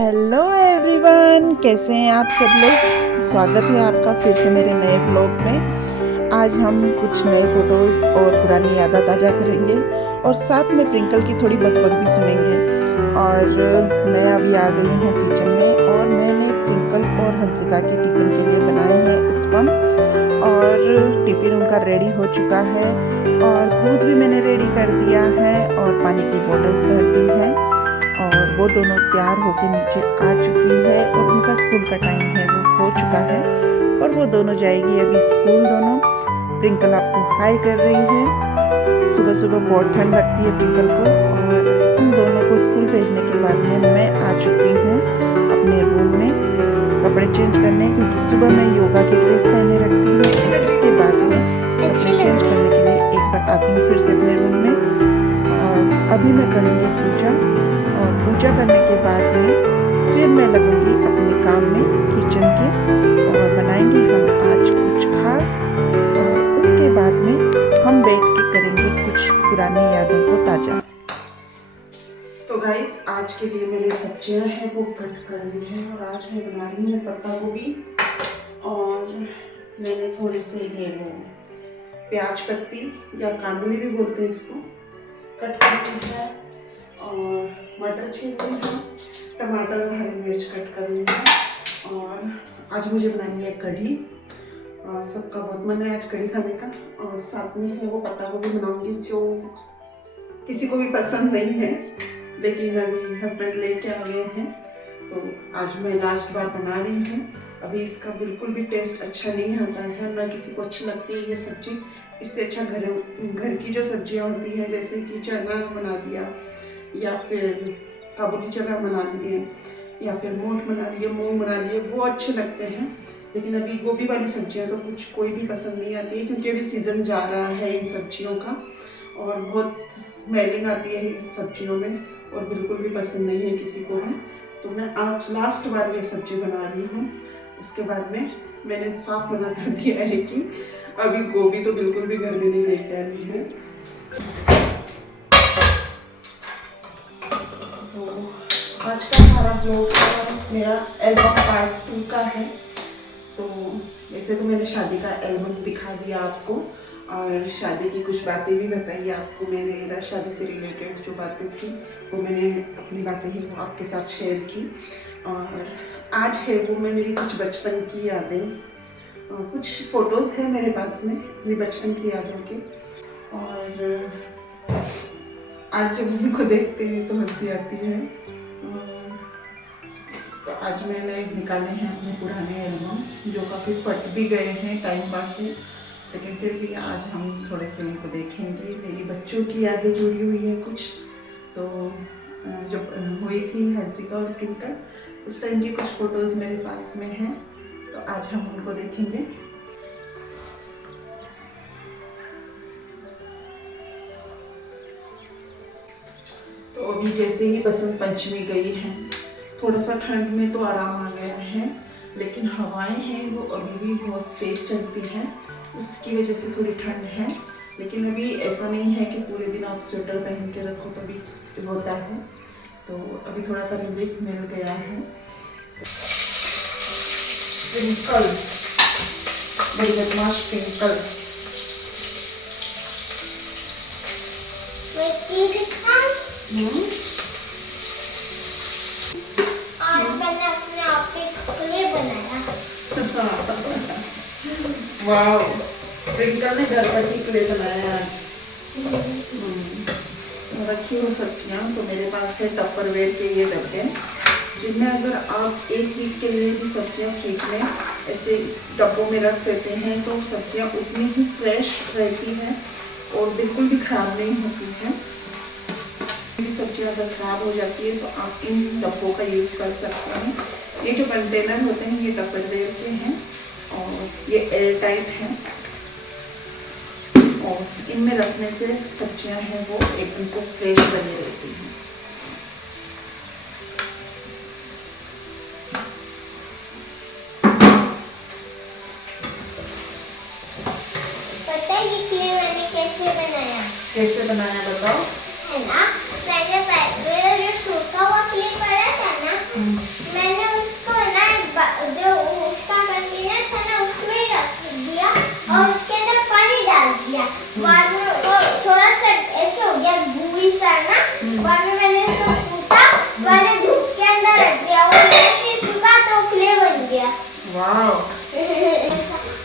Hello everyone, कैसे हैं आप सब लोग। स्वागत है आपका फिर से मेरे नए ब्लॉग में। आज हम कुछ नए फ़ोटोज़ और पुरानी यादें ताज़ा करेंगे और साथ में प्रिंकल की थोड़ी बकबक भी सुनेंगे। और मैं अभी आ गई हूँ किचन में और मैंने प्रिंकल और हंसिका के टिफ़िन के लिए बनाए हैं उत्पम। और टिफ़िन उनका रेडी हो चुका है और दूध भी मैंने रेडी कर दिया है और पानी की बॉटल्स भर दी हैं। और वो दोनों तैयार होकर नीचे आ चुकी है और उनका स्कूल का टाइम है वो हो चुका है और वो दोनों जाएगी अभी स्कूल। दोनों प्रिंकल आपको हाय कर रही है। सुबह सुबह बहुत ठंड लगती है प्रिंकल को। और उन दोनों को स्कूल भेजने के बाद में मैं आ चुकी हूँ अपने रूम में कपड़े चेंज करने, क्योंकि सुबह मैं योगा की ड्रेस पहने रखती हूँ। उसके बाद में कपड़े चेंज करने के लिए एक बार आती हूँ फिर से अपने रूम में। और अभी मैं करूँगी पूजा और पूजा करने के बाद में फिर मैं लगूंगी अपने काम में किचन के और बनाएंगे हम आज कुछ खास। और उसके बाद में हम बैठ के करेंगे कुछ पुरानी यादों को ताज़ा। तो गाइस, आज के लिए मेरी सब्जियां हैं वो कट कर ली है और आज मैं बना रही हूँ पत्ता गोभी। और मैंने थोड़े से ये वो प्याज पत्ती या कांदली भी बोलते हैं इसको, कट कर ली है। और मटर छील ली है, टमाटर और हरी मिर्च कट कर ली है। और आज मुझे बनानी है कढ़ी। सबका बहुत मन है आज कढ़ी खाने का। और साथ में है वो पत्ता गोभी बनाऊंगी जो किसी को भी पसंद नहीं है, लेकिन अभी हस्बैंड लेके आ गए हैं तो आज मैं लास्ट बार बना रही हूँ। अभी इसका बिल्कुल भी टेस्ट अच्छा नहीं आता है, ना किसी को अच्छी लगती है ये सब्जी। इससे अच्छा घर की जो सब्जियाँ होती हैं, जैसे कि चना बना दिया या फिर काबुली चना बना लिए या फिर मोठ बना लिए, मूंग बना लिए, वो अच्छे लगते हैं। लेकिन अभी गोभी वाली सब्जियां तो कोई भी पसंद नहीं आती है, क्योंकि अभी सीज़न जा रहा है इन सब्जियों का और बहुत स्मेलिंग आती है इन सब्जियों में और बिल्कुल भी पसंद नहीं है किसी को भी। तो मैं आज लास्ट बार ये सब्जी बना रही हूँ। उसके बाद में मैंने साफ मना कर दिया है कि अभी गोभी तो बिल्कुल भी घर में नहीं लेके आनी है। तो आज का हमारा ब्लॉग मेरा एल्बम पार्ट 2 का है। तो वैसे तो मैंने शादी का एल्बम दिखा दिया आपको और शादी की कुछ बातें भी बताई आपको। मेरे शादी से रिलेटेड जो बातें थी वो मैंने अपनी बातें ही वो आपके साथ शेयर की। और आज है वो मैं मेरी कुछ बचपन की यादें, कुछ फ़ोटोज़ हैं मेरे पास में अपनी बचपन की यादों के। और आज जब उनको देखते हैं तो हंसी आती है। तो आज मैंने निकाले हैं अपने पुराने एल्बम जो काफ़ी फट भी गए हैं टाइम पास में, लेकिन फिर भी आज हम थोड़े से उनको देखेंगे। मेरी बच्चों की यादें जुड़ी हुई है कुछ। तो जब हुई थी हंसिका और प्रिंकल उस टाइम की कुछ फ़ोटोज़ मेरे पास में हैं, तो आज हम उनको देखेंगे। तो अभी जैसे ही बसंत पंचमी गई है, थोड़ा सा ठंड में तो आराम आ गया है, लेकिन हवाएं हैं वो अभी भी बहुत तेज चलती हैं, उसकी वजह से थोड़ी ठंड है। लेकिन अभी ऐसा नहीं है कि पूरे दिन आप स्वेटर पहन के रखो तभी होता है। तो अभी थोड़ा सा रिलीफ मिल गया है। प्रिंकल, बड़ी बदमाश प्रिंकल। वाह, प्रिंकल ने गणपति के लिए बनाया आज। रखी हूँ सब्जियाँ, तो मेरे पास है टपरवेयर के ये डब्बे, जिनमें अगर आप एक वीक के लिए भी सब्जियाँ फ्रिज में ऐसे डब्बों में रख देते हैं तो सब्जियाँ उतनी ही फ्रेश रहती हैं और बिल्कुल भी ख़राब नहीं होती हैं। सब्जियाँ अगर ख़राब हो जाती है तो आप इन डब्बों का यूज़ कर सकते हैं। ये जो कंटेनर होते हैं ये टपरवेयर के हैं और ये एयर टाइट हैं और इनमें रखने से सब्जियां हैं वो एकदम से फ्रेश बनी रहती हैं। पता है कि मैंने कैसे बनाया बताओ। है ना, मैंने मेरा जो सूखा हुआ क्ले पड़ा था ना मैंने उसको ना जो उसका कंटेनर था ना उसमें ही रख दिया और उसके अंदर पानी डाल दिया। बाद में वो थोड़ा सा ऐसे हो गया बुई सा ना, बाद में मैंने उसको कूटा, बाद में धूप के अंदर रख दिया और ऐसे सूखा तो क्ले बन गया। वाओ।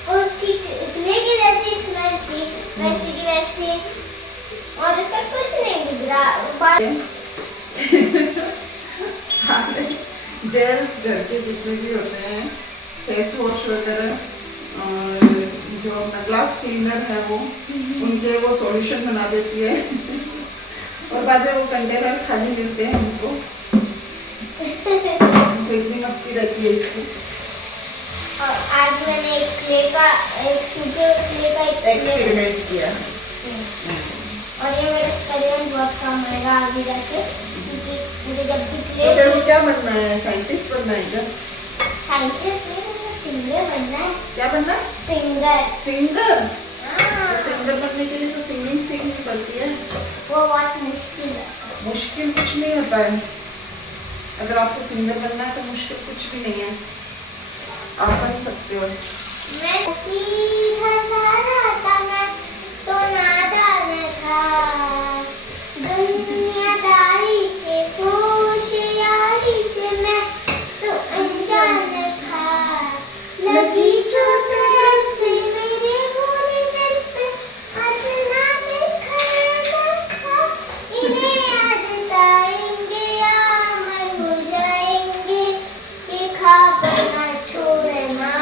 और उसकी क्ले की जैसी स्मेल थी वैसी की वैसी, और उसका कुछ नहीं बिगड़ा। सारे जेल्स घर के जितने भी होते हैं, फेस वॉश वगैरह और जो अपना ग्लास क्लीनर है वो, उनके वो सॉल्यूशन बना देती है और बाद में वो कंटेनर खाली मिलते हैं उनको इतनी मस्ती रहती है इसकी। और आज मैंने एक क्ले का, एक सूखे क्ले का एक्सपेरिमेंट किया और ये मेरे एक्सपेरिमेंट बहुत काम आएगा आगे जाके, क्योंकि मुझे जब भी तो क्ले तेरे को क्या बनना है? साइंटिस्ट बनना है क्या? साइंटिस्ट नहीं, मुझे सिंगर बनना है। क्या बनना है? सिंगर। सिंगर। हाँ। तो सिंगर बनने के लिए तो सिंगिंग सीखनी पड़ती है। वो बहुत मुश्किल है। मुश्किल कुछ नहीं होता है, अगर आपको सिंगर बनना है तो मुश्किल कुछ भी नहीं है, आप बन सकते हो। मैं सीधा साधा था, मैं तो नादान था, दुनियादारी से होशियारी से मैं तो अनजान था, लगी चोट ऐसे मेरे भोले दिल पे, आज ना देखा था, इन्हें आज जाएंगे या अमर हो जाएंगे, ये ख्वाब ना छोड़ना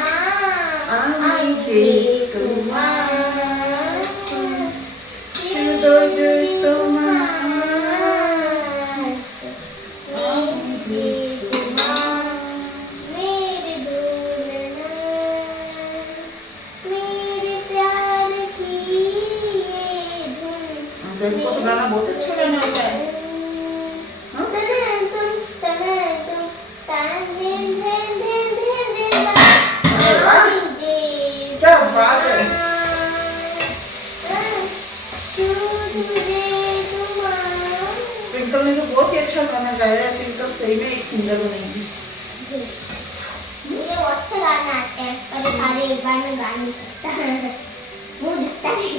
को तो गाना बहुत अच्छा गाना होता है। क्या बात है। ट्विंकल ने तो बहुत ही अच्छा गाना गाया है। ट्विंकल सही में एक सिंगर बनेगी। मुझे बहुत अच्छा गाना आता है, पर सारे एक बार में गा नहीं सकता, मुझे दिखता नहीं।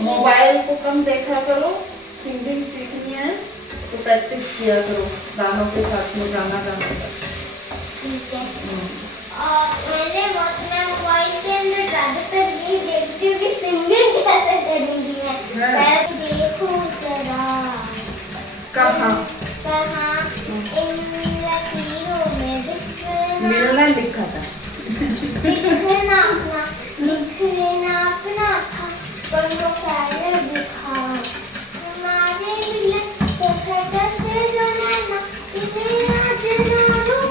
मोबाइल को कम देखा करो, सिंगिंग सीखनी है तो प्रैक्टिस किया करो गानों के साथ में, गाना गाने का। ठीक है। और मैं वॉइस के अंदर ज़्यादातर ये देखती हूँ कि सिंगिंग कैसे करूँगी मैं देखूँ जरा कहाँ इन लकीरों में मिलना लिखा था, लिखना अपना था, पर वो पहले दिखा हमारे मिले तो कैसे जाना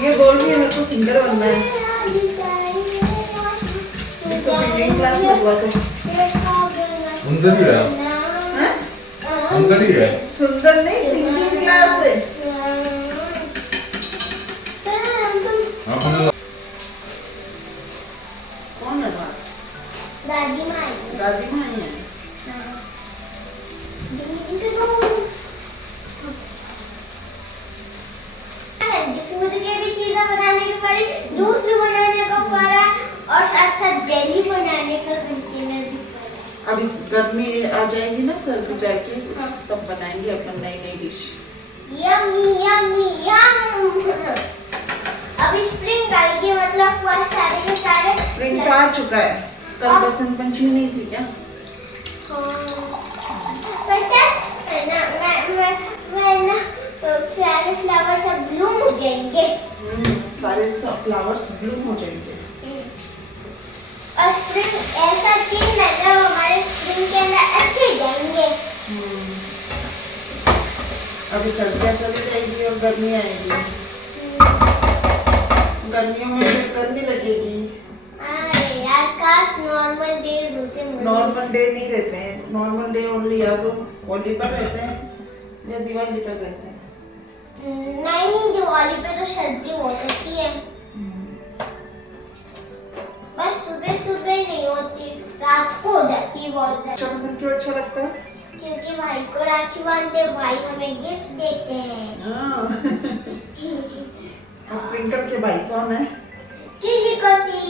ये बोल रही है मेरे को सिंगर बनना है। इसको सिंगिंग क्लास लगवा दो। सुंदर ही है। हाँ? सुंदर ही है। सुंदर नहीं, सिंगिंग क्लास है। कौन है बात? दादी माँ। दादी माँ ही है। दूध के भी चीज़ें बनाने के पड़ी, दूध भी बनाने को पड़ा और साथ साथ जेली बनाने का कंटेनर भी पड़ा। अब इस गर्मी आ जाएगी ना, सर्दी जाके तब बनाएंगे अपन नई नई डिश। यम्मी यम्मी यम। अभी स्प्रिंग आएगी, मतलब वो सारे के सारे स्प्रिंग तो आ चुका है, कल बसंत पंचमी नहीं थी क्या? पता है ना, मैं ना सारे फ्लावर सब ब्लूम हो जाएंगे। सारे फ्लावर्स ब्लूम हो जाएंगे। और स्प्रिंग ऐसा 3 महीना हमारे स्प्रिंग के अंदर अच्छे जाएंगे। अभी सर्दियाँ चली जाएगी और गर्मी आएगी। गर्मियों में फिर गर्मी लगेगी। अरे यार, काश नॉर्मल डेज होते। नॉर्मल डे नहीं रहते हैं, नॉर्मल डे ओनली या तो होली पर रहते हैं या दिवाली पर रहते हैं। नहीं, दिवाली पे तो सर्दी बहुत होती है, बस सुबह सुबह नहीं होती, रात को हो जाती है बहुत ज्यादा। रक्षाबंधन क्यों अच्छा लगता है? राखी बांधते भाई हमें गिफ्ट देते हैं। हाँ। और ट्विंकल के भाई कौन है? किली कोची।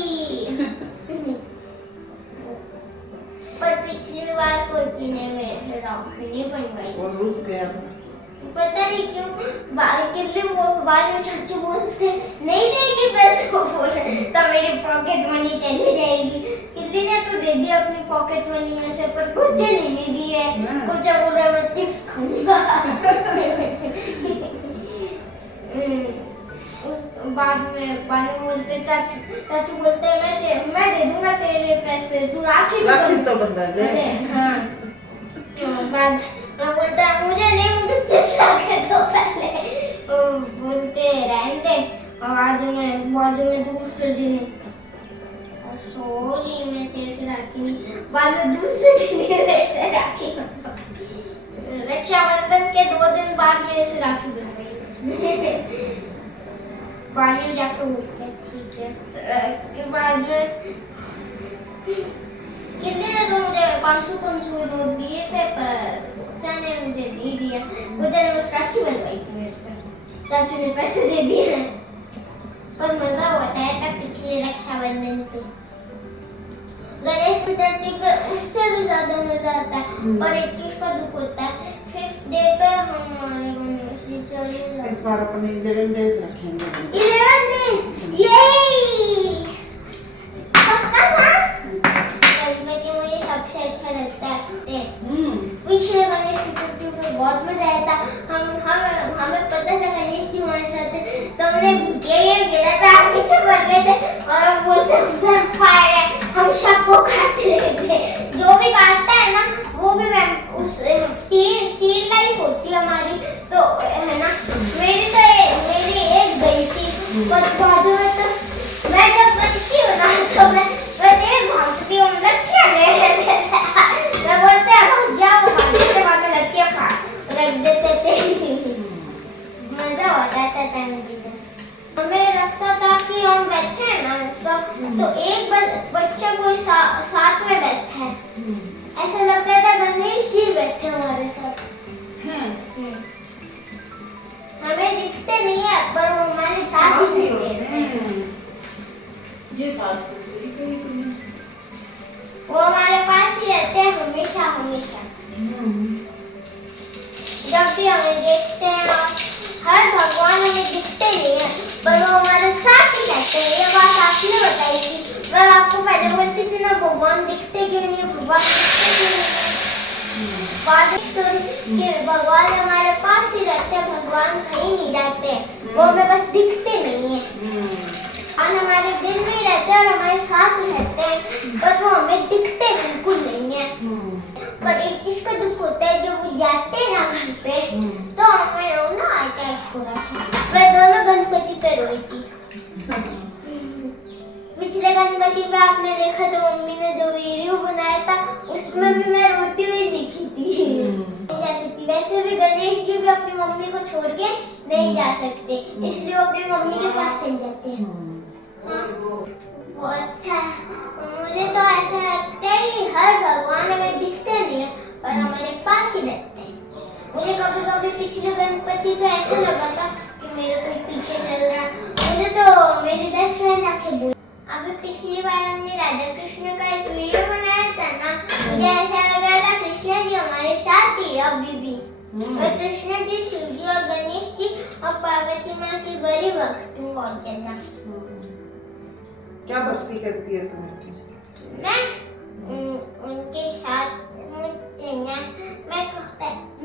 पर पिछली बार कोची ने मेरे से राखी नहीं बनवाई। और रूस गया था। पता नहीं क्यों किल्ली वो बाद में चाचू बोलते नहीं देगी पैसे को बोल तो मेरी पॉकेट मनी चली जाएगी। किल्ली ने तो दे दिया अपनी पॉकेट मनी में से, पर कुछ नहीं दी है। कुछ बोल रहा मैं चिप्स खाऊंगा। उस बाद में बोलते चाचू बोलते मैं दे दूंगा तेरे पैसे, तू राखी तो बंदा ले। हाँ बाद मैं बोलता मुझे नहीं, मुझे चिप्स लाके दो पहले। बोलते रहने दे। और बाद में दूसरे दिन सॉरी मैं तेरे से राखी नहीं, बाद में दूसरे दिन तेरे से राखी रक्षाबंधन के 2 दिन बाद मेरे से राखी बनवाई उसने। बाद में जाकर बोलते ठीक है। के बाद में कितने ने तो मुझे 500 नोट दिए थे, पर चाचा ने मुझे नहीं दिया। चाचा ने बस राखी बनवाई थी मेरे से, चाचू ने पैसे दे दिए हैं। पर मजा होता है तब पिछले रक्षाबंधन पे। गणेश चतुर्थी पे उससे भी ज्यादा मजा आता है। पर 21 का दुख होता है। 5th डे पे हमारे गणेश जी चलेगा। इस बार अपन 11 डेज रखेंगे। 11 डेज ये पक्का था। गणपति मुझे सबसे अच्छा लगता है। पिछले गणेश चतुर्थी में बहुत मजा आया था। हमें पता था गणेश जी हमारे साथ है, तो हमने गेम खेला था, पीछे पड़ गए थे और हम बोलते फायर है, हम सबको खाते थे। जो भी काटता है ना वो भी मैं उस तीन लाइफ होती है हमारी, तो है ना। मेरी एक गई थी, पर बाद में तो मैं जब बचती हूँ ना तो मैं तेज भागती हूँ, लड़कियाँ ले लेते थे। मैं बोलते जाओ भागते भागते लड़कियाँ रख देते थे। मजा आता था हमें लगता था कि हम बैठे हैं ना सब, तो एक बच्चा कोई साथ में बैठा है, ऐसा लगता था गणेश जी बैठे हमारे साथ। हमें दिखते नहीं है पर वो हमारे साथ ही दिखते हैं। ये बात तो सही कही तुमने। वो हमारे पास ही रहते हैं हमेशा। जब भी हमें देखते हैं, हर भगवान हमें दिखते नहीं है पर वो हमारे साथ ही रहते हैं। ये बात आपने बताई थी, मैं आपको पहले बोलती थी ना भगवान दिखते क्यों नहीं, भगवान स्टोरी कि भगवान हमारे पास ही रहते हैं, भगवान कहीं नहीं जाते, वो हमें बस दिखते नहीं है। भगवान हमारे दिल में ही रहते हैं और हमारे साथ रहते हैं, पर वो हमें दिखते बिल्कुल नहीं है। पर एक चीज का दुख होता है, जब वो जाते हैं ना घर पे तो हमें रोना आता है थोड़ा सा। मैं दोनों गणपति पे रोई थी। पिछले गणपति पे आपने देखा तो मम्मी ने जो वीडियो बनाया था उसमें भी मैं रोती हुई दिखी थी। नहीं जा सकती, वैसे भी गणेश जी भी अपनी मम्मी को छोड़ के नहीं जा सकते, इसलिए वो अपनी मम्मी के पास चले जाते हैं। बहुत अच्छा, मुझे तो ऐसा लगता है कि हर भगवान हमें दिखते नहीं है पर हमारे पास ही रहते हैं। मुझे कभी कभी पिछले गणपति पे ऐसा लगा था कि मेरे कोई पीछे चल रहा है। मुझे तो मेरी बेस्ट फ्रेंड आके बोली, अभी पिछली बार हमने राधा कृष्ण का एक वीडियो बनाया था ना, मुझे ऐसा लग रहा था कृष्ण जी हमारे साथ ही अभी भी। और कृष्ण जी, शिव जी और गणेश जी और पार्वती माँ की बड़ी भक्त हूँ बहुत ज्यादा। क्या भक्ति करती है तुम उनकी? मैं उनके साथ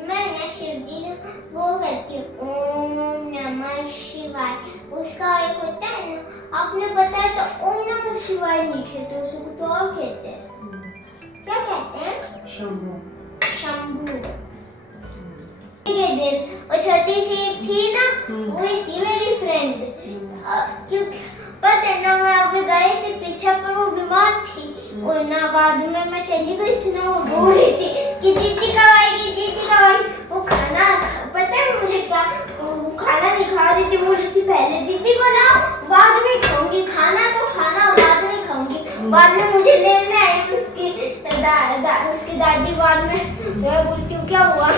मैं शिव जी वो करती हूँ, ओम नमः शिवाय। उसका एक होता है ना, आपने बताया तो ओम नमः शिवाय नहीं कहते, उसे कुछ और कहते हैं। क्या कहते हैं? शंभू। शंभू। के दिन वो छोटी सी थी ना, वही थी मेरी फ्रेंड। क्योंकि पता है ना, मैं अभी गई थी पीछे पर वो बीमार थी और ना बाद में मैं चली गई थी ना, वो रो रही थी कि दीदी कब आएगी, दीदी कब आएगी। वो खाना पता है मुझे क्या, वो खाना नहीं खा रही थी, बोल रही थी पहले दीदी को लाओ बाद में खाऊंगी, खाना तो खाना बाद में खाऊंगी। बाद में मुझे लेने आई उसकी दादी, बाद में मैं बोलती हूँ क्या हुआ,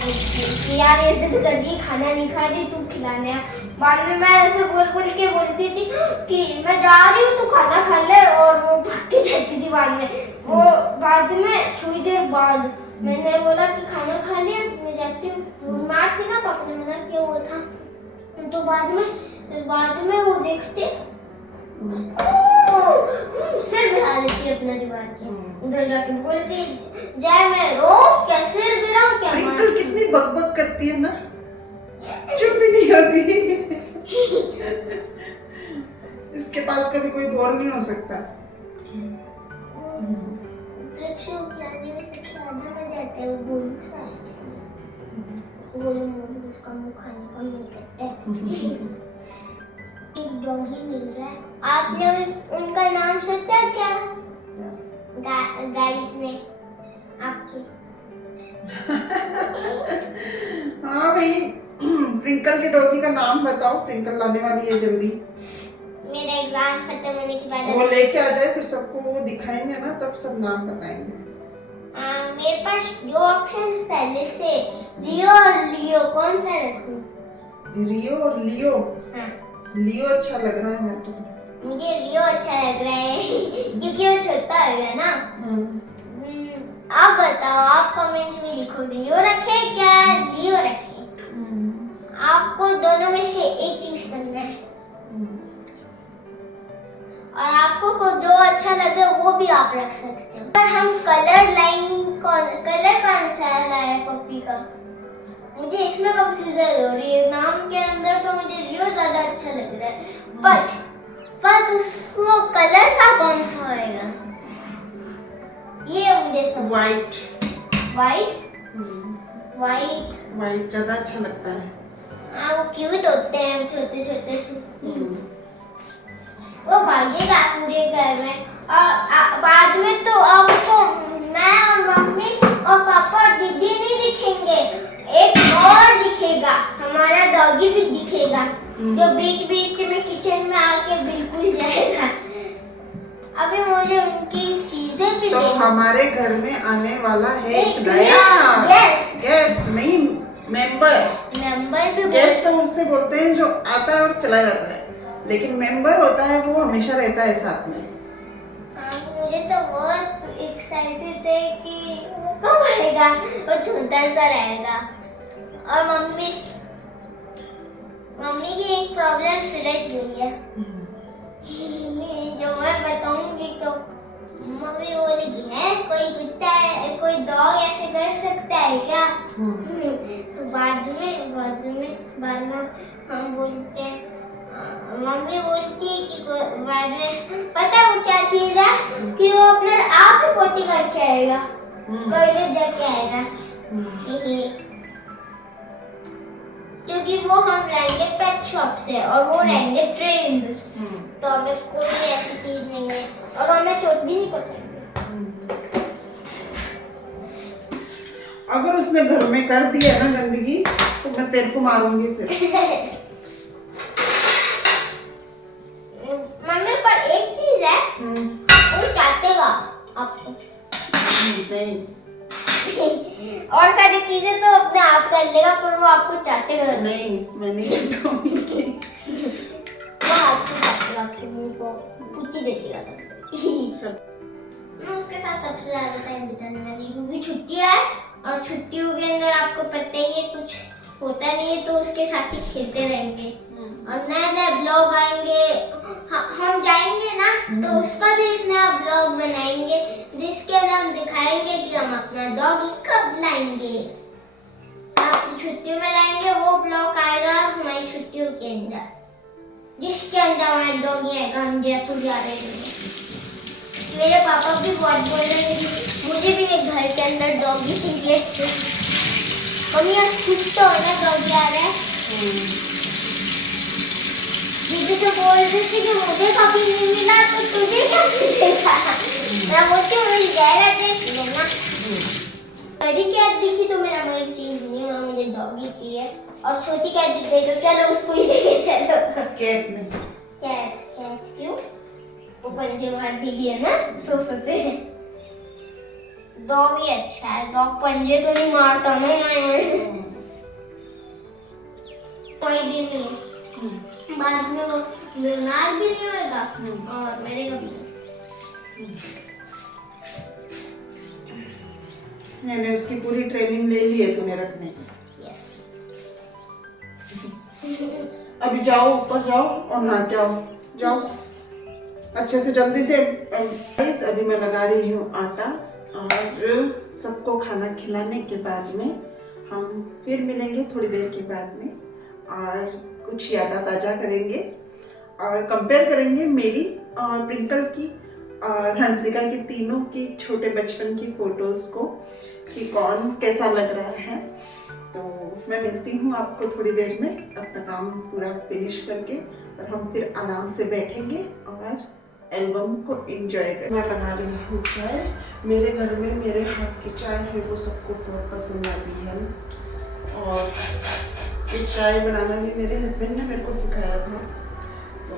बोलती है कि यार ऐसे तो कर रही खाना नहीं खा रही तू खिलाने आ। बाद में मैं ऐसे बोल के बोलती थी कि मैं जा रही हूँ तू खाना खा ले, और वो भाग के जाती थी बाद में। वो बाद में थोड़ी देर बाद मैंने बोला कि खाना खा लिया मैं जाती हूँ, बीमार थी ना पापा ने मना किया वो था। तो बाद में वो देखते सिर गिरा देती है अपना दीवार के, उधर जाके बोलती जय मैं रो क्या सिर गिरा क्या। ट्विंकल कितनी बकबक करती है ना, चुप भी नहीं होती। इसके पास कभी कोई बोर नहीं हो सकता। वृक्षों की आने में सबसे ज्यादा मजा आता है वो गोलू सा है इसमें, गोलू मोलू उसका मुंह खाने का मन करता है। एक डॉगी मिल रहा है, आपने उनका नाम सोचा क्या? गाइस ने आपके हाँ भाई, ट्विंकल के डॉगी का नाम बताओ, ट्विंकल लाने वाली है जल्दी। मेरा एग्जाम खत्म होने के बाद वो लेके आ जाए फिर सबको वो दिखाएंगे ना, तब सब नाम बताएंगे। मेरे पास दो ऑप्शंस पहले से, रियो और लियो, कौन सा रखूं? रियो और लियो। हाँ। लियो अच्छा लग रहा है मेरे को। मुझे रियो अच्छा लग रहा है क्योंकि वो छोटा होगा ना। आप बताओ, आप कमेंट्स में लिखो रियो रखे क्या लियो रखे। आपको दोनों में से एक चीज करना है, और आपको को जो अच्छा लगे वो भी आप रख सकते हो। पर हम कलर कौन सा लाया कॉपी का, मुझे इसमें कंफ्यूजन हो रही है। नाम के अंदर तो मुझे रियो ज्यादा अच्छा लग रहा है, पर उसको कलर का कौन सा होएगा ये मुझे सब। वाइट ज्यादा अच्छा लगता है। हाँ वो क्यूट होते हैं छोटे छोटे से। वो भागेगा पूरे घर में, और बाद में तो आपको मैं और मम्मी और पापा और दीदी नहीं दिखेंगे, एक और दिखेगा, हमारा डॉगी भी दिखेगा जो बीच बीच में किचन में आके बिल्कुल जाएगा। अभी मुझे उनकी चीजें भी तो हमारे घर में आने वाला है एक नया गेस्ट नहीं मेंबर भी। गेस्ट तो उससे बोलते हैं जो आता है और चला जाता है, लेकिन मेंबर होता है वो हमेशा रहता है साथ में। मुझे तो बहुत एक्साइटेड है कि वो कब आएगा, वो छोटा सा रहेगा। और मम्मी की एक प्रॉब्लम सुलझ गई है जो मैं बताऊंगी तो मम्मी बोलेगी है कोई कुत्ता है कोई डॉग ऐसे कर सकता है क्या। तो बाद में हम बोलते हैं, मम्मी बोलती है कि बाद में पता है वो क्या चीज है कि वो अपने आप ही पोटी करके आएगा, टॉयलेट जाके आएगा। क्योंकि वो हम लाएंगे पेट शॉप से और वो रहेंगे ट्रेंड, तो हमें कोई ऐसी चीज नहीं है और हमें चोट भी नहीं पहुंचाएंगे। अगर उसने घर में कर दिया ना गंदगी तो मैं तेरे को मारूंगी फिर। मम्मी पर एक चीज है, वो चाटेगा आपको नहीं। और सारी चीजें तो अपने आप कर लेगा, पर वो आपको चाटेगा नहीं, मैं नहीं चाटूंगी। वो आपको चाटेगा, आपके मुंह को पूछी दे देगा। मैं उसके साथ सबसे ज्यादा टाइम बिताने वाली क्योंकि छुट्टियां है और छुट्टियों के अंदर आपको पता ही है कुछ होता नहीं है, तो उसके साथ ही खेलते रहेंगे और नए नए ब्लॉग आएंगे। हम जाएंगे ना तो उसका भी एक नया ब्लॉग बनाएंगे जिसके अंदर हम दिखाएंगे कि हम अपना डॉगी कब लाएंगे। आप छुट्टियों में लाएंगे, वो ब्लॉग आएगा हमारी छुट्टियों के अंदर, जिसके अंदर हमारे डॉगी आएगा। हम जयपुर जा रहे हैं, मेरे पापा भी बहुत बोल रहे हैं कि मुझे भी एक घर के अंदर डॉगी चाहिए। मम्मी आज खुश तो होना डॉगी आ रहा है। दीदी तो बोल रही थी कि मुझे कभी नहीं मिला तो तुझे क्या मिलेगा। मैं बोलती हूँ मिल जाएगा, देख लेना। बड़ी कैट दिखी तो मेरा मन चेंज नहीं हुआ, मुझे डॉगी चाहिए। और छोटी कैट दिख गई तो चलो उसको ही लेके चलो। कैट नहीं, कैट क्यों? वो पंजे मार दी है ना सोफे पे। डॉग ही अच्छा है, डॉग पंजे तो नहीं मारता ना। भी नहीं है। बाद में वो बीमार भी नहीं होगा और मरेगा भी नहीं। मैंने उसकी पूरी ट्रेनिंग ले ली है तुम्हें रखने की। अभी जाओ ऊपर जाओ और ना जाओ अच्छे से जल्दी से। अभी मैं लगा रही हूँ आटा और सबको खाना खिलाने के बाद में हम फिर मिलेंगे थोड़ी देर के बाद में और कुछ यादें ताज़ा करेंगे और कंपेयर करेंगे मेरी और ट्विंकल की और हंसिका की, तीनों की छोटे बचपन की फोटोज़ को कि कौन कैसा लग रहा है। तो मैं मिलती हूँ आपको थोड़ी देर में, अब तक काम पूरा फिनिश करके और हम फिर आराम से बैठेंगे और एल्बम को एंजॉय करें। मैं बना रही हूँ चाय। मेरे घर में मेरे हाथ की चाय है वो सबको बहुत पसंद आती है और ये चाय बनाना भी मेरे हस्बैंड ने मेरे को सिखाया था। तो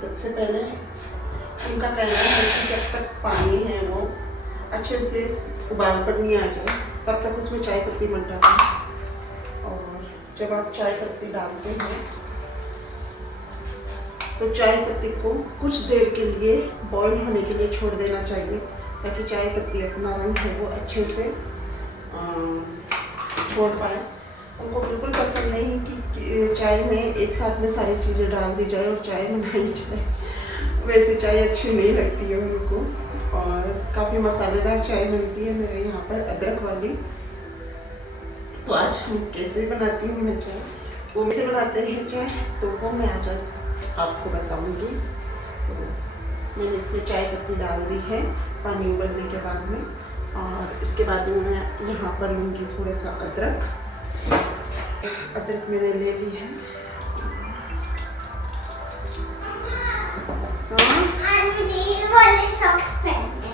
सबसे पहले उनका कहना है कि जब तक पानी है वो अच्छे से उबाल पर नहीं आ जाए तब तक उसमें चाय पत्ती मत डालें। और जब आप चाय पत्ती डालते हैं तो चाय पत्ती को कुछ देर के लिए बॉईल होने के लिए छोड़ देना चाहिए ताकि चाय पत्ती अपना रंग है वो अच्छे से छोड़ पाए। उनको बिल्कुल पसंद नहीं कि चाय में एक साथ में सारी चीज़ें डाल दी जाए और चाय बनाई जाए। वैसे चाय अच्छी नहीं लगती है उनको और काफ़ी मसालेदार चाय बनती है मेरे यहाँ पर अदरक वाली। तो आज हम कैसे बनाती हूँ मैं चाय, वो कैसे बनाते हैं चाय तो वो मैं आज आपको बताऊँगी। तो मैंने इसमें चाय पत्ती डाल दी है पानी उबलने के बाद में और इसके बाद में मैं यहाँ पर लूँगी थोड़ा सा अदरक मैंने ले ली है। ये वाले सॉक्स पहनने।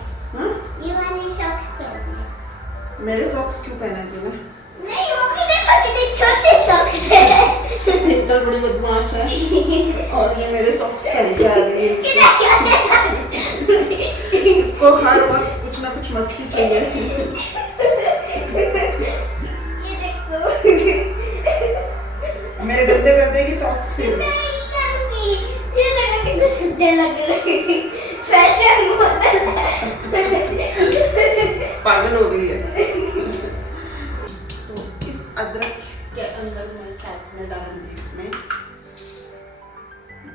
मेरे सॉक्स क्यों पहने तूने? नहीं मम्मी देखो कितने छोटे सॉक्स हैं। इतना बड़ी बदमाश है और ये मेरे सॉक्स पहन के आ गई है। कितने छोटे। इसको हर वक्त कुछ ना कुछ मस्ती चाहिए। ये देखो। मेरे गंदे कर देगी सॉक्स फिर। नहीं करूंगी। ये देखो कितने सुंदर लग रहे हैं। फैशन मॉडल पागल हो गई है। तो इस अदरक के अंदर मैं साथ में डालूंगी इसमें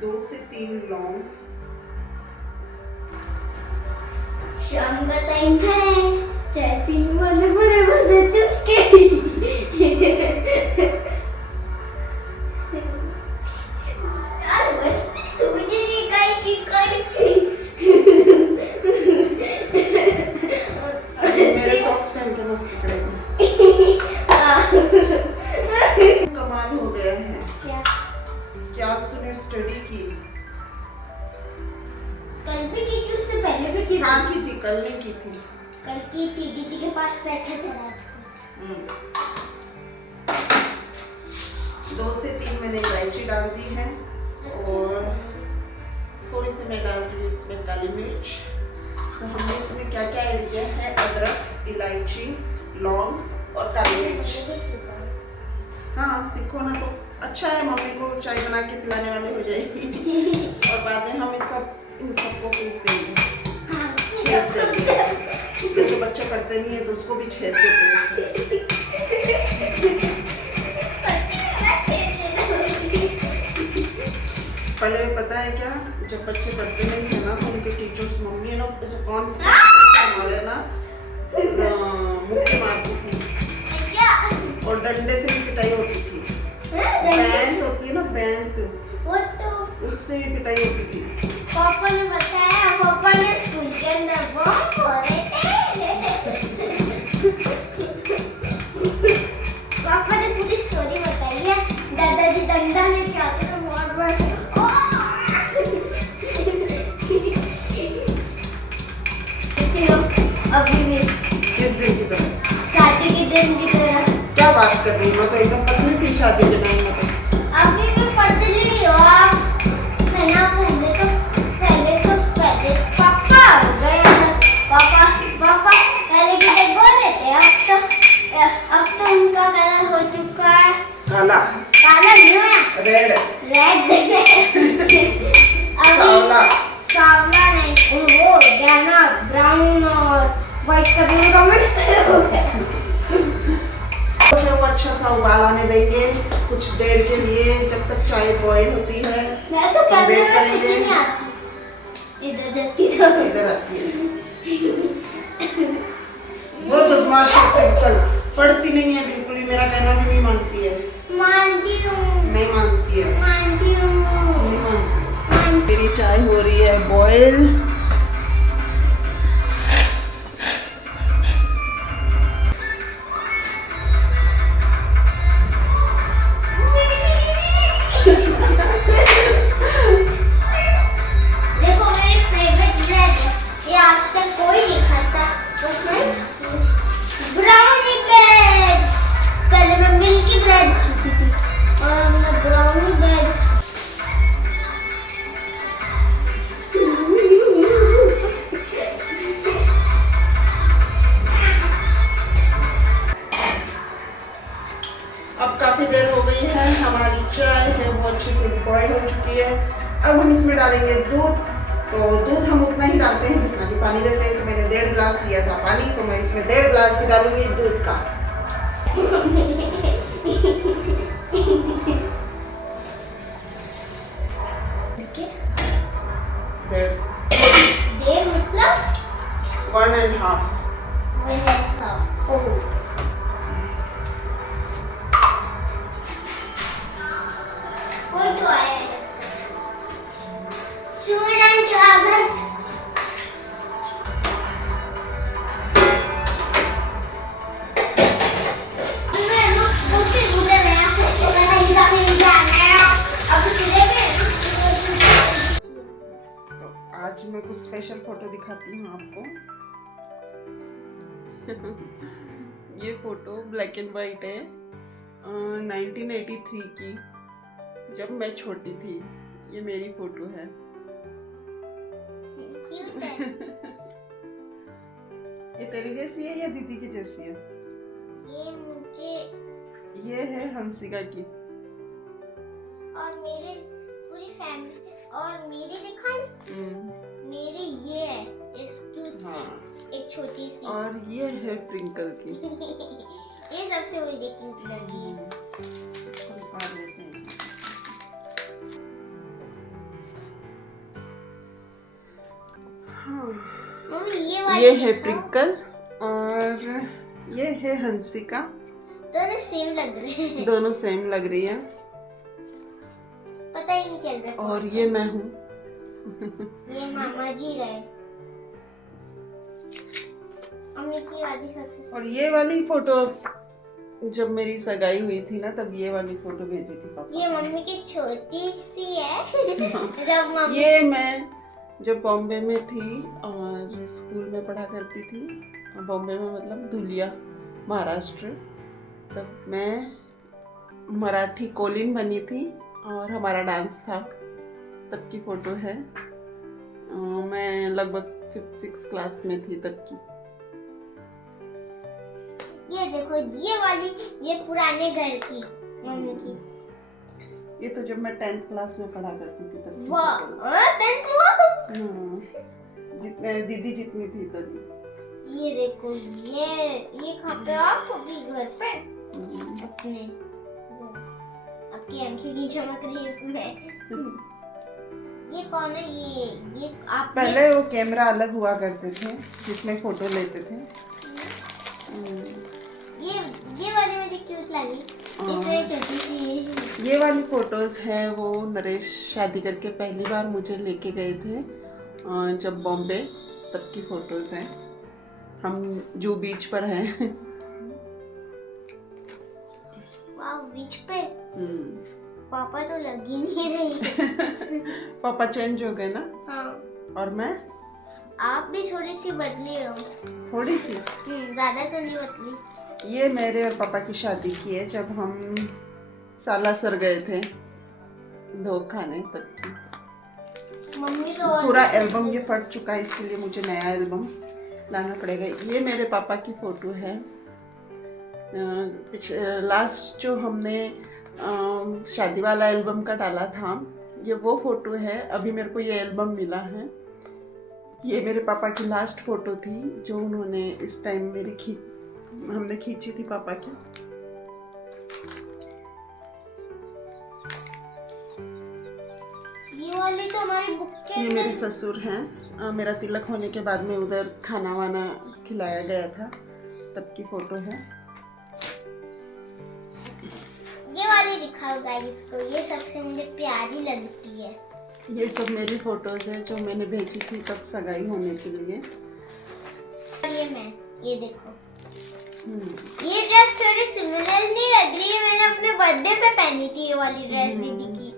2 से 3 लौंग। शाम का टाइम है, चाय पीने वाले बड़े मजे चुस्के। यार बस में सूझ नहीं गई कि मेरे सॉक्स पहन के मस्ती करेंगे। कमाल हो गया है। क्या आज तूने स्टडी की? कल भी की थी, उससे पहले भी की थी। हाँ की थी, कल नहीं की थी। कल की थी, दीदी के पास बैठे थे रात को। 2 से 3 मैंने इलायची डाल दी है और थोड़ी सी मैं डाल रही हूँ इसमें काली मिर्च। तो हमने इसमें क्या क्या ऐड किया है? अदरक, इलायची, लौंग और काली मिर्च। हाँ सीखो ना तो अच्छा है, मम्मी को चाय बना के पिलाने वाले हो जाएगी। और बाद में हम इन सबको कूट देंगे, छेद देंगे। जैसे बच्चे करते नहीं है तो उसको भी छेद देते हैं। पहले पता है क्या, जब बच्चे पढ़ते नहीं थे ना तो उनके टीचर्स मम्मी है ना ऐसे कौन हमारे ना मुक्के मारती थी और डंडे से भी पिटाई होती थी। बैंत होती है ना, बैंत, वो तो उससे भी पिटाई होती थी। पापा ने बताया, पापा ने स्कूल के अंदर बम फोड़े थे। पापा ने पूरी स्टोरी बताई है। दादाजी डंडा लेके आते थे मार मार के। अभी भी किस दिन की तरह? शादी के दिन की तरह। क्या बात कर रही है? मैं तो एकदम पतली थी शादी के टाइम में। तो अभी भी पतली हो आप। है ना, पहले पापा हो गए ना। पापा पहले कितने गोरे थे, अब तो उनका कलर हो चुका है। काला काला नहीं है, रेड रेड। सावला सावला नहीं, वो क्या ना, ब्राउन और व्हाइट कलर का मिक्स हो गया। तो है वो अच्छा सा उबाल आने देंगे कुछ देर के लिए, जब तक चाय बॉईल होती है। मैं तो हम वेट कैमरे में करेंगे। फिट नहीं आती, इधर जाती तो इधर आती है वो बदमाश है, कल पढ़ती नहीं है बिल्कुल भी, मेरा कहना भी नहीं मानती है। मानती हूँ, नहीं मानती है, मानती हूँ। नहीं मानती। मेरी चाय हो रही है बॉईल। देखो मेरी फेवरेट ब्रेड है, ये आज तक कोई नहीं खाता। ब्राउनी ब्रेड, पहले मैं मिल्की ब्रेड खाती थी और अब मैं ब्राउनी ब्रेड। अब काफी देर हो गई है, हमारी चाय है वो अच्छे से बॉईल हो चुकी है। अब हम इसमें डालेंगे दूध। तो दूध हम उतना ही डालते हैं जितना कि पानी देते हैं। तो मैंने 1.5 गिलास लिया था पानी, तो मैं इसमें 1.5 गिलास ही डालूंगी दूध का। देर मतलब 1.5। ओह, कोई तो आया है। सुमन के आ गए। मैं मुझसे भूले गया, मैंने इधर नहीं जाना है, अब चले गए। तो आज मैं कुछ स्पेशल फोटो दिखाती हूँ आपको। ये फोटो ब्लैक एंड वाइट है, 1983 की, जब मैं छोटी थी। ये मेरी फोटो है। क्यूट है। ये तेरी जैसी है या दीदी की जैसी है? ये मुझे ये है हंसिका की। और मेरे पूरी फैमिली और मेरी दिखाई, मेरी ये है, ये क्यूट सी, हाँ। एक छोटी सी। और ये है ट्विंकल की। ये सबसे मुझे क्यूट लगी। और लेते हैं। हाँ। मम्मी ये वाली ये है दिखाओ। ट्विंकल और ये है हंसिका। दोनों सेम लग रहे हैं, दोनों सेम लग रही है। पता ही नहीं चल रहा। और ये मैं हूँ। ये मामा जी रहे। मम्मी की वाली सबसे और ये वाली फोटो जब मेरी सगाई हुई थी ना, तब ये वाली फोटो भेजी थी पापा। ये मम्मी की छोटी सी है। जब मम्मी ये मैं जब बॉम्बे में थी और स्कूल में पढ़ा करती थी, बॉम्बे में मतलब धुलिया महाराष्ट्र, तब मैं मराठी कोलिन बनी थी और हमारा डांस था, तब की फ़ोटो है। मैं लगभग 5th-6th क्लास में थी तब की। ये देखो, ये वाली, ये पुराने घर की मम्मी की। ये तो जब मैं 10th क्लास में पढ़ा करती थी तब की वाह, photo। 10th class. जितने दीदी जितनी थी तभी। ये देखो, ये कहाँ पे आप अभी घर पे अपने, आपकी आंखें नहीं चमक रही इसमें। ये कौन है? ये आप पहले वो कैमरा अलग हुआ करते थे जिसमें फोटो लेते थे। ये वाली मुझे क्यूट लगी, इसमें छोटी सी। ये वाली फोटोज है वो नरेश शादी करके पहली बार मुझे लेके गए थे जब बॉम्बे, तब की फोटोज हैं। हम जू बीच पर हैं। वाह, बीच पे पापा तो लग ही नहीं रही। पापा चेंज हो गए ना। हाँ, और मैं आप भी थोड़ी सी बदली हो। थोड़ी सी। ज्यादा तो नहीं बदली। ये मेरे और पापा की शादी की है जब हम सालासर गए थे धोख खाने, तब की। मम्मी तो पूरा एल्बम ये फट चुका है, इसके लिए मुझे नया एल्बम लाना पड़ेगा। ये मेरे पापा की फ़ोटो है। लास्ट जो हमने शादी वाला एल्बम का डाला था। ये वो फोटो है, अभी मेरे को ये एल्बम मिला है। ये मेरे पापा की लास्ट फोटो थी जो उन्होंने इस टाइम हमने खींची थी पापा की। ये वाली तो हमारी बुक के ये मेरे ससुर हैं। मेरा तिलक होने के बाद में उधर खाना वाना खिलाया गया था, तब की फोटो है। ये वाली दिखाओ गाइस को, ये सबसे मुझे प्यारी लगती है। ये सब मेरी फोटोज है जो मैंने भेजी थी तब सगाई होने के लिए। ये देखो, ये ड्रेस थोड़ी सिमिलर नहीं लग रही है? मैंने अपने बर्थडे पे पहनी थी ये वाली ड्रेस दीदी की।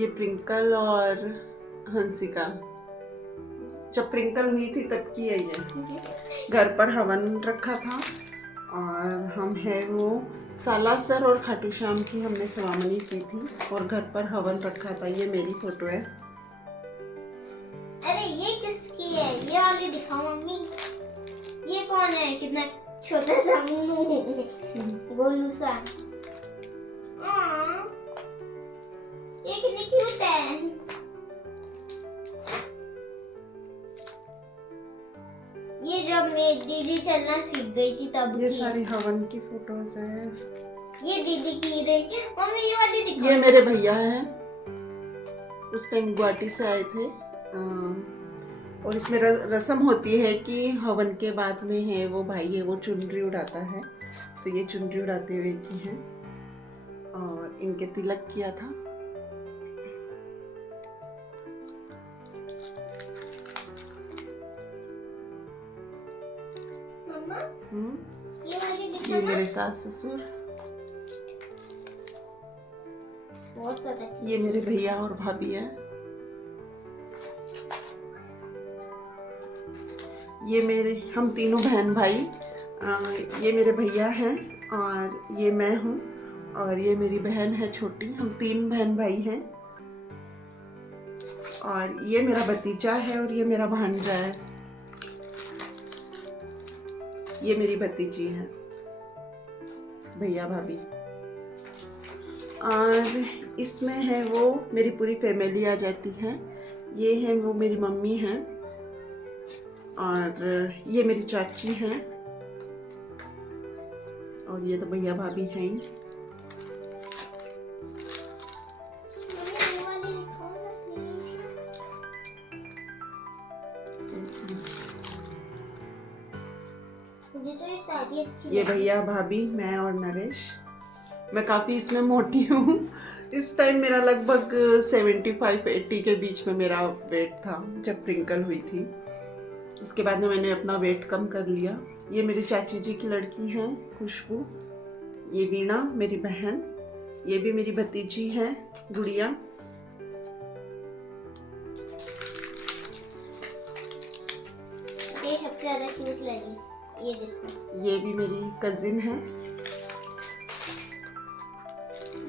ये प्रिंकल और हंसिका जब प्रिंकल हुई थी तब की है ये। घर पर हवन रखा था और हम है वो सालासर और खाटू श्याम की हमने सवामनी की थी और घर पर हवन रखा था। ये मेरी फोटो है। अरे ये किसकी है? ये वाली दिखाओ मम्मी। ये कौन है? कितना छोटा सा मुंह, गोलू सा। ये कितनी क्यूट है। ये जब मेरी दीदी चलना सीख गई थी तब ये की। सारी हवन की फोटोज है। ये दीदी की रही। मम्मी ये वाली दिखाओ। ये मेरे भैया हैं, उस टाइम गुवाहाटी से आए थे। और इसमें रस्म होती है कि हवन के बाद में है वो भाई है वो चुनरी उड़ाता है, तो ये चुनरी उड़ाते हुए की है और इनके तिलक किया था। मम्मा हम्म, ये वाली ये दिखाना। मेरे सास ससुर, बहुत ज्यादा। ये मेरे भैया और भाभी है। ये हम तीनों बहन भाई। ये मेरे भैया हैं और ये मैं हूँ और ये मेरी बहन है छोटी। हम 3 बहन भाई हैं और ये मेरा भतीजा है और ये मेरा भांजा है। ये मेरी भतीजी है, भैया भाभी। और इसमें है वो मेरी पूरी फैमिली आ जाती है। ये है वो मेरी मम्मी हैं और ये मेरी चाची हैं और ये तो भैया भाभी हैं ही। मम्मी ये वाली दिखाओ ना प्लीज। मुझे तो ये सारी अच्छी ये लगी। भैया भाभी, मैं और नरेश। मैं काफ़ी इसमें मोटी हूँ। इस टाइम मेरा लगभग 75-80 के बीच में मेरा वेट था जब प्रिंकल हुई थी। उसके बाद में मैंने अपना वेट कम कर लिया। ये मेरी चाची जी की लड़की है खुशबू। ये वीणा मेरी बहन। ये भी मेरी भतीजी है गुड़िया। ये सबसे ज्यादा क्यूट लगी। ये देखो, ये भी मेरी कजिन है।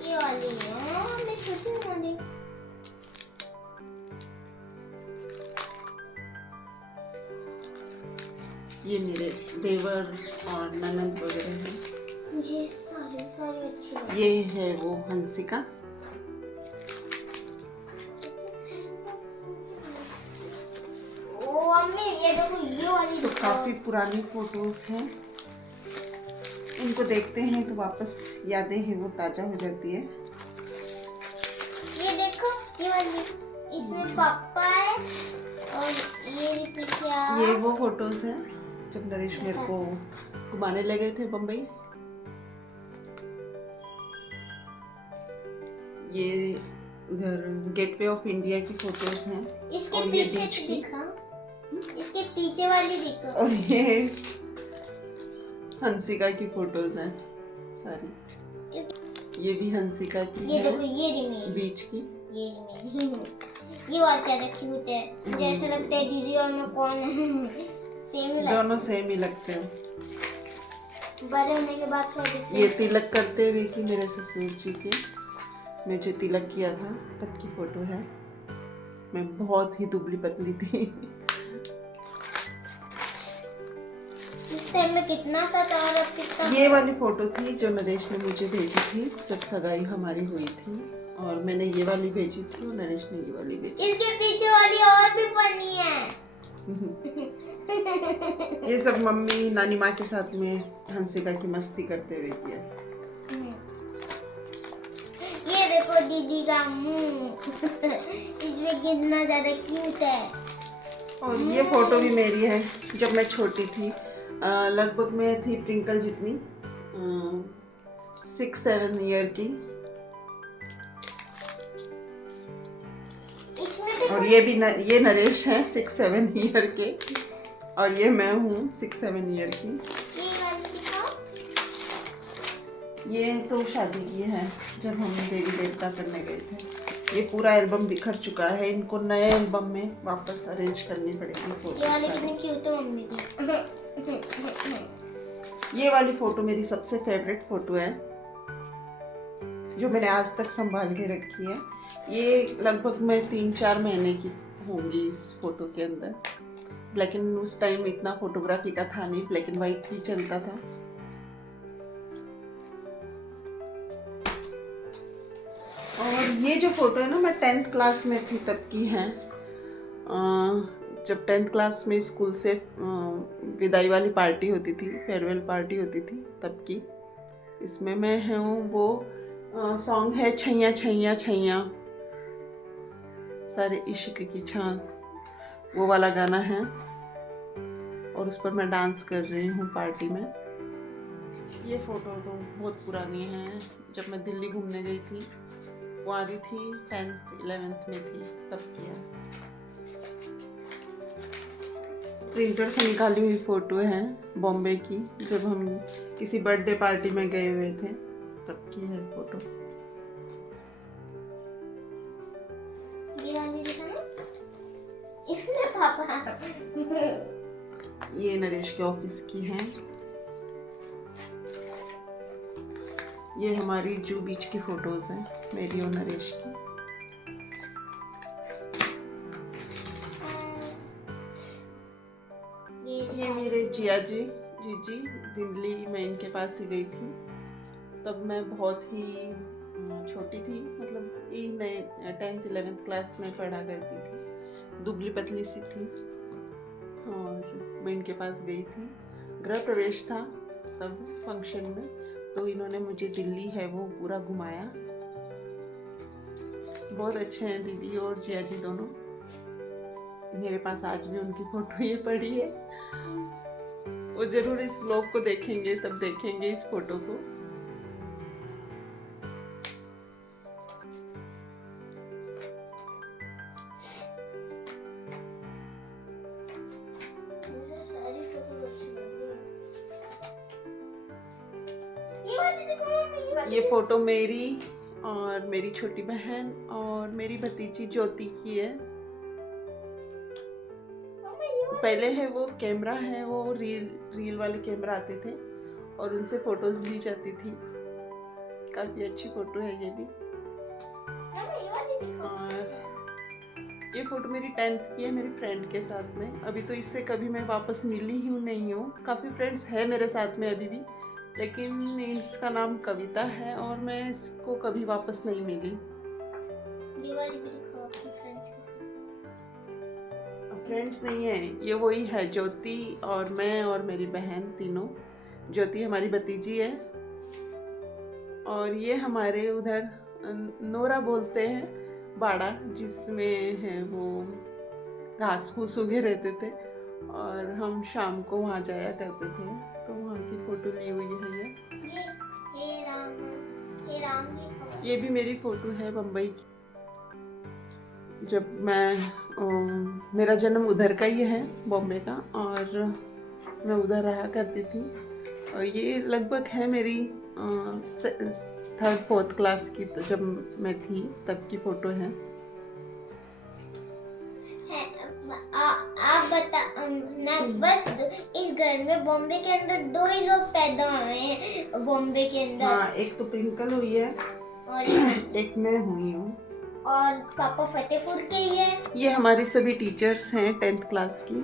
ये वाली है। मैं छोटी बना दी। ये मेरे देवर और ननद वगैरह हैं। मुझे सारे अच्छे लगे। ये है वो हंसिका। ओ मम्मी ये देखो, ये वाली तो दिखाओ। काफ़ी पुरानी फोटोज हैं, इनको देखते हैं तो वापस यादें हैं वो ताज़ा हो जाती है। ये देखो, ये वाली, इसमें पापा है और ये पीछे ये वो फोटोज हैं जब नरेश मेरे को घुमाने ले गए थे बम्बई। ये उधर गेटवे ऑफ इंडिया की फोटोज हैं इसके और ये पीछे बीच की की। दिखा। इसके पीछे वाली देखो। और ये हंसिका की फोटोज हैं सारी। ये भी हंसिका की ये है, देखो, ये रिमेज, बीच की। ये रिमेज। ये बहुत ज्यादा क्यूट है। मुझे ऐसा लगता है दीदी और मैं कौन है। सेम लगता दोनों सेम ही लगते हैं। है। बड़े होने के बाद थोड़ी ये तिलक करते हुए की मेरे ससुर जी के, मैं जो तिलक किया था तब की फोटो है। मैं बहुत ही दुबली पतली थी। टाइम में कितना सा था और अब कितना। ये वाली फोटो थी जो नरेश ने मुझे भेजी थी जब सगाई हमारी हुई थी, और मैंने ये वाली भेजी थी और नरेश ने ये वाली भेजी। इसके पीछे वाली और भी फनी है। ये सब मम्मी नानी माँ के साथ में हंसिका की मस्ती करते हुए किया। ये देखो दीदी का मुंह। इसमें कितना ज्यादा क्यूट है। और ये फोटो भी मेरी है जब मैं छोटी थी, लगभग मैं थी प्रिंकल जितनी, 6-7 ईयर की। और ये भी ये नरेश है 6-7 ईयर के, और ये मैं हूँ 6-7 ईयर की। ये वाली दिखाओ। ये तो शादी की है जब हम देवी देवता करने गए थे। ये पूरा एल्बम बिखर चुका है, इनको नए एल्बम में वापस अरेंज करनी पड़ेगी फोटो। ये वाली कितनी क्यूट है मम्मी की। ये वाली फोटो मेरी सबसे फेवरेट फोटो है जो मैंने आज तक संभाल के रखी है। ये लगभग मैं 3-4 महीने की होंगी इस फोटो के अंदर। ब्लैक एंड उस टाइम इतना फोटोग्राफी का था नहीं, ब्लैक एंड वाइट ही चलता था। और ये जो फोटो है ना, मैं 10th क्लास में थी तब की है। जब 10th क्लास में स्कूल से विदाई वाली पार्टी होती थी, फेयरवेल पार्टी होती थी तब की। इसमें मैं हूँ, वो सॉन्ग है छैया छैया छैया सारे इश्क की छान, वो वाला गाना है, और उस पर मैं डांस कर रही हूँ पार्टी में। ये फोटो तो बहुत पुरानी है, जब मैं दिल्ली घूमने गई थी, वहाँ भी थी, 10th 11th में थी तब किया। प्रिंटर से निकाली हुई फोटो है बॉम्बे की, जब हम किसी बर्थडे पार्टी में गए हुए थे तब की है फोटो। ये वाली दिखाना। इसमें पापा। ये नरेश के ऑफिस की है। ये हमारी जू बीच की फोटोज हैं, मेरी और नरेश की। ये मेरे जिया जी जीजी, दिल्ली में इनके पास ही गई थी। तब मैं बहुत ही छोटी थी, मतलब नए 10th 11th क्लास में पढ़ा करती थी, दुबली पतली सी थी, और मैं इनके पास गई थी। गृह प्रवेश था तब फंक्शन में, तो इन्होंने मुझे दिल्ली है वो पूरा घुमाया। बहुत अच्छे हैं दीदी और जिया जी दोनों। मेरे पास आज भी उनकी फोटो ये पड़ी है। वो जरूर इस ब्लॉग को देखेंगे, तब देखेंगे इस फोटो को। ये फोटो मेरी और मेरी छोटी बहन और मेरी भतीजी ज्योति की है। पहले है वो कैमरा है, वो रील वाले कैमरा आते थे और उनसे फोटोज ली जाती थी। काफी अच्छी फोटो है ये भी। और ये फोटो मेरी 10th की है, मेरी फ्रेंड के साथ में। अभी तो इससे कभी मैं वापस मिली ही नहीं हूँ। काफ़ी फ्रेंड्स है मेरे साथ में अभी भी, लेकिन इसका नाम कविता है और मैं इसको कभी वापस नहीं मिली। फ्रेंड्स नहीं है, ये वही है ज्योति और मैं और मेरी बहन तीनों। ज्योति हमारी भतीजी है, और ये हमारे उधर नोरा बोलते हैं बाड़ा, जिसमें है वो घास फूस उगे रहते थे, और हम शाम को वहाँ जाया करते थे। तो वहाँ की फोटो ली हुई है ये राम की। ये भी मेरी फोटो है बम्बई की, जब मेरा जन्म उधर का ही है, बॉम्बे का, और मैं उधर रहा करती थी। और ये लगभग है मेरी 3rd 4th क्लास की, तो जब मैं थी तब की फोटो है। आप बता ना, बस इस घर में बॉम्बे के अंदर 2 ही लोग पैदा हुए हैं बॉम्बे के अंदर। हाँ, एक तो प्रिंकल हुई है और एक मैं हुई हूँ, और पापा फतेहपुर के ही है। ये हमारी सभी टीचर्स हैं 10th क्लास की।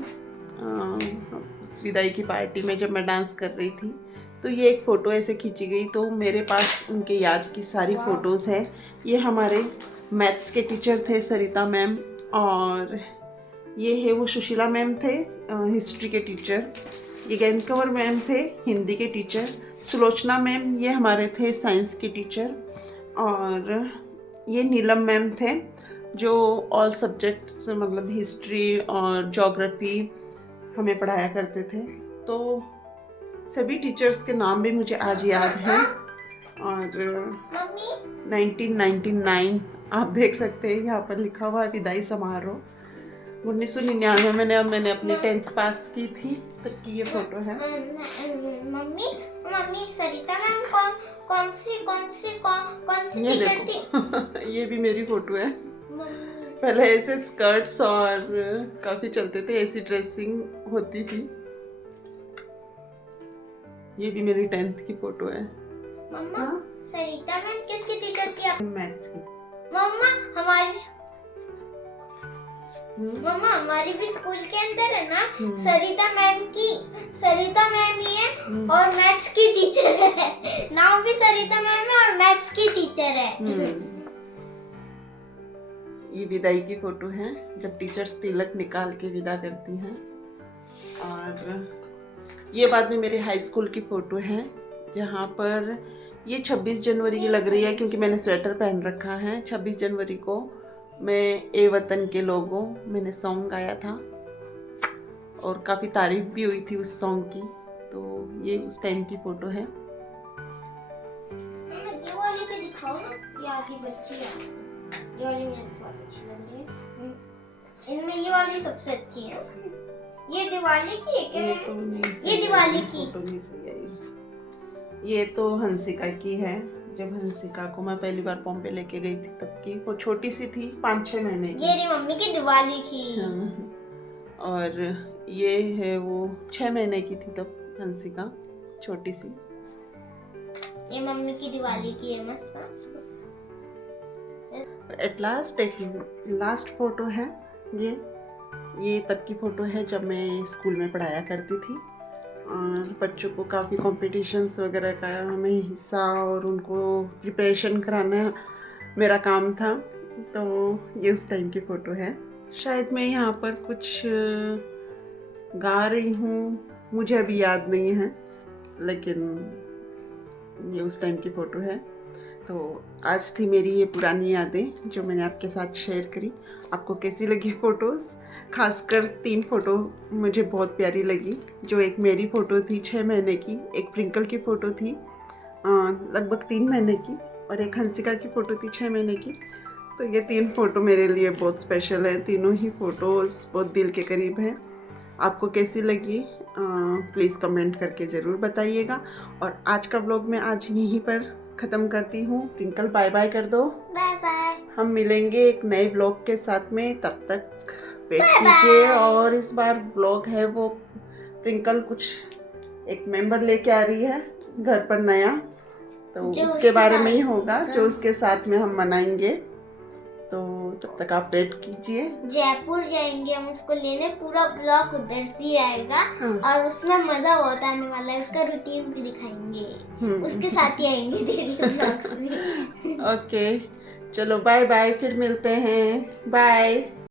विदाई की पार्टी में जब मैं डांस कर रही थी, तो ये एक फ़ोटो ऐसे खींची गई। तो मेरे पास उनके याद की सारी फ़ोटोज़ हैं। ये हमारे मैथ्स के टीचर थे सरिता मैम, और ये है वो सुशीला मैम थे हिस्ट्री के टीचर। ये गैन कंवर मैम थे हिंदी के टीचर। सुलोचना मैम ये हमारे थे साइंस के टीचर। और ये नीलम मैम थे जो ऑल सब्जेक्ट्स मतलब हिस्ट्री और ज्योग्राफी हमें पढ़ाया करते थे। तो सभी टीचर्स के नाम भी मुझे आज याद हैं। और 1999 आप देख सकते हैं यहाँ पर लिखा हुआ है विदाई समारोह। 1999 में मैंने अपनी 10th पास की थी, तब की ये फोटो है। मम्मी सरिता मैम कौन सी ये टीचर थी? देखो ये भी मेरी फोटो है। पहले ऐसे स्कर्ट्स और काफी चलते थे, ऐसी ड्रेसिंग होती थी। ये भी मेरी 10th की फोटो है। मम्मा सरिता मैम किसकी टीचर थी? मैथ्स की। मम्मा हमारी भी स्कूल के अंदर है ना, सरिता मैम ही है और मैथ्स की टीचर है। नाम भी सरिता मैम है और मैथ्स की टीचर है। ये विदाई की फोटो है जब टीचर्स तिलक निकाल के विदा करती हैं। और ये बाद में मेरे हाई स्कूल की फ़ोटो है, जहाँ पर ये 26 जनवरी की लग रही है क्योंकि मैंने स्वेटर पहन रखा है। 26 जनवरी को मैं ए वतन के लोगों मैंने सॉन्ग गाया था और काफ़ी तारीफ भी हुई थी उस सॉन्ग की। तो ये उस टाइम की फ़ोटो है। ये वाली पे दिखाओ ना, ये आधी बच्ची है। ये वाली मुझे बहुत अच्छी लग रही है। इनमें ये वाली सबसे अच्छी है। ये दिवाली की है क्या? ये दिवाली की फोटो नहीं सही आई। ये तो हंसिका की है, जब हंसिका को मैं पहली बार बॉम्बे लेके गई थी तब की। वो छोटी सी थी, 5-6 महीने की। ये रही मम्मी की दिवाली की। हाँ। और ये है वो 6 महीने की थी तब हंसिका, छोटी सी। ये मम्मी की दिवाली की है मस्त। एट लास्ट एक लास्ट फोटो है। ये तब की फ़ोटो है जब मैं स्कूल में पढ़ाया करती थी और बच्चों को काफ़ी कॉम्पिटिशन्स वगैरह का हमें हिस्सा और उनको प्रिपरेशन कराना मेरा काम था। तो ये उस टाइम की फ़ोटो है। शायद मैं यहाँ पर कुछ गा रही हूँ, मुझे अभी याद नहीं है, लेकिन ये उस टाइम की फ़ोटो है। तो आज थी मेरी ये पुरानी यादें जो मैंने आपके साथ शेयर करी। आपको कैसी लगी फ़ोटोज़? खासकर 3 फ़ोटो मुझे बहुत प्यारी लगी। जो एक मेरी फ़ोटो थी 6 महीने की, एक प्रिंकल की फ़ोटो थी लगभग 3 महीने की, और एक हंसिका की फ़ोटो थी 6 महीने की। तो ये 3 फ़ोटो मेरे लिए बहुत स्पेशल है। तीनों ही फ़ोटोज़ बहुत दिल के करीब हैं। आपको कैसी लगी प्लीज़ कमेंट करके ज़रूर बताइएगा। और आज का व्लॉग मैं आज यहीं पर ख़त्म करती हूँ। प्रिंकल बाय बाय कर दो। Bye bye. हम मिलेंगे एक नए व्लॉग के साथ में, तब तक वेट कीजिए। और इस बार व्लॉग है वो प्रिंकल कुछ एक मेंबर लेके आ रही है घर पर नया, तो उसके बारे में ही होगा जो उसके साथ में हम मनाएंगे। तो तब तक आप वेट कीजिए। जयपुर जाएंगे हम उसको लेने, पूरा ब्लॉग उधर से ही आएगा। हाँ। और उसमें मजा बहुत आने वाला है। उसका रूटीन भी दिखाएंगे, उसके साथ ही आएंगे डेली ब्लॉग्स में। ओके चलो बाय बाय, फिर मिलते हैं। बाय।